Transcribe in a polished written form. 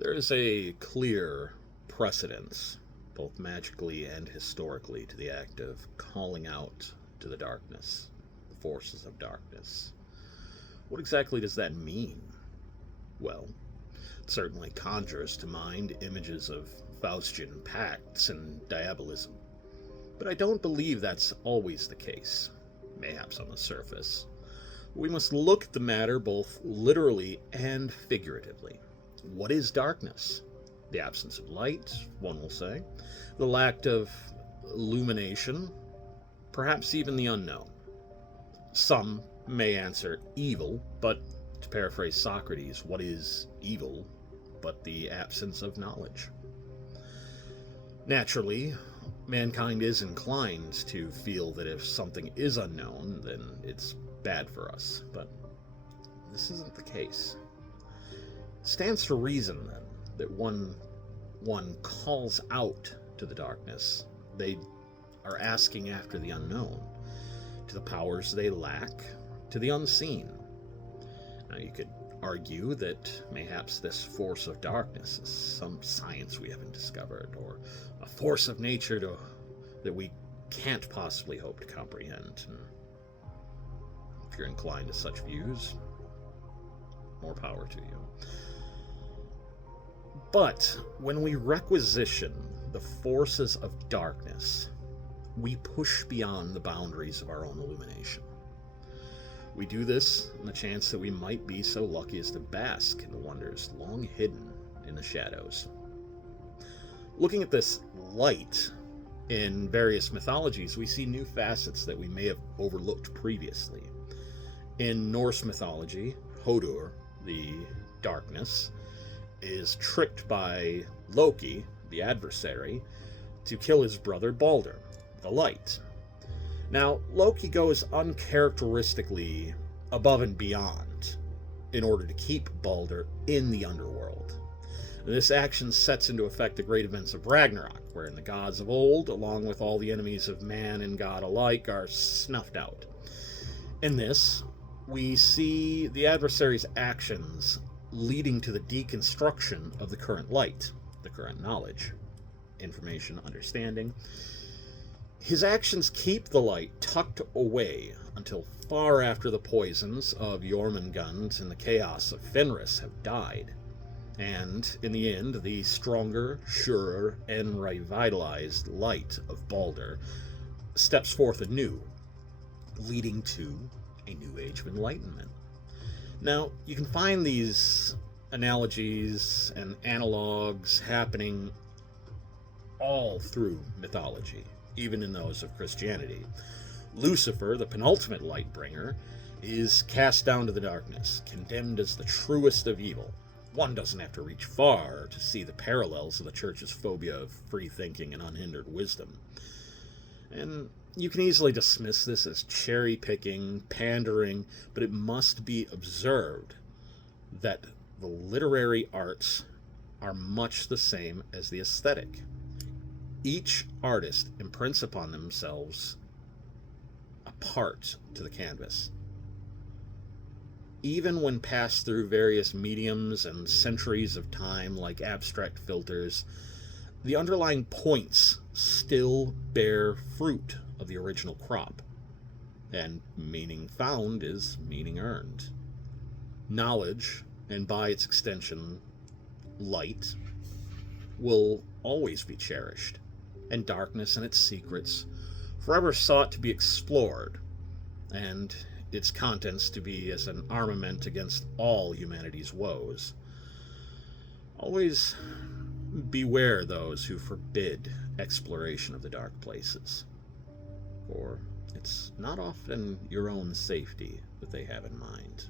There is a clear precedence, both magically and historically, to the act of calling out to the darkness, the forces of darkness. What exactly does that mean? Well, it certainly conjures to mind images of Faustian pacts and diabolism. But I don't believe that's always the case, mayhaps on the surface. We must look at the matter both literally and figuratively. What is darkness? The absence of light, one will say. The lack of illumination, perhaps even the unknown. Some may answer evil, but to paraphrase Socrates, what is evil but the absence of knowledge? Naturally, mankind is inclined to feel that if something is unknown, then it's bad for us, but this isn't the case. It stands to reason, then, that one calls out to the darkness. They are asking after the unknown, to the powers they lack, to the unseen. Now, you could argue that mayhaps this force of darkness is some science we haven't discovered, or a force of nature that we can't possibly hope to comprehend. And if you're inclined to such views, more power to you. But when we requisition the forces of darkness, we push beyond the boundaries of our own illumination. We do this in the chance that we might be so lucky as to bask in the wonders long hidden in the shadows. Looking at this light in various mythologies, we see new facets that we may have overlooked previously. In Norse mythology, Hodur, the darkness, is tricked by Loki, the adversary, to kill his brother Balder, the light. Now, Loki goes uncharacteristically above and beyond in order to keep Balder in the underworld. This action sets into effect the great events of Ragnarok, wherein the gods of old, along with all the enemies of man and God alike, are snuffed out. In this, we see the adversary's actions leading to the deconstruction of the current light, the current knowledge, information, understanding. His actions keep the light tucked away until far after the poisons of Jormungand and the chaos of Fenris have died. And, in the end, the stronger, surer, and revitalized light of Balder steps forth anew, leading to a new age of enlightenment. Now, you can find these analogies and analogs happening all through mythology, even in those of Christianity. Lucifer, the penultimate light bringer, is cast down to the darkness, condemned as the truest of evil. One doesn't have to reach far to see the parallels of the Church's phobia of free thinking and unhindered wisdom. And you can easily dismiss this as cherry-picking, pandering, but it must be observed that the literary arts are much the same as the aesthetic. Each artist imprints upon themselves a part to the canvas. Even when passed through various mediums and centuries of time like abstract filters, the underlying points still bear fruit of the original crop. And meaning found is meaning earned. Knowledge, and by its extension, light, will always be cherished, and darkness and its secrets forever sought to be explored, and its contents to be as an armament against all humanity's woes. Always beware those who forbid exploration of the dark places, for it's not often your own safety that they have in mind.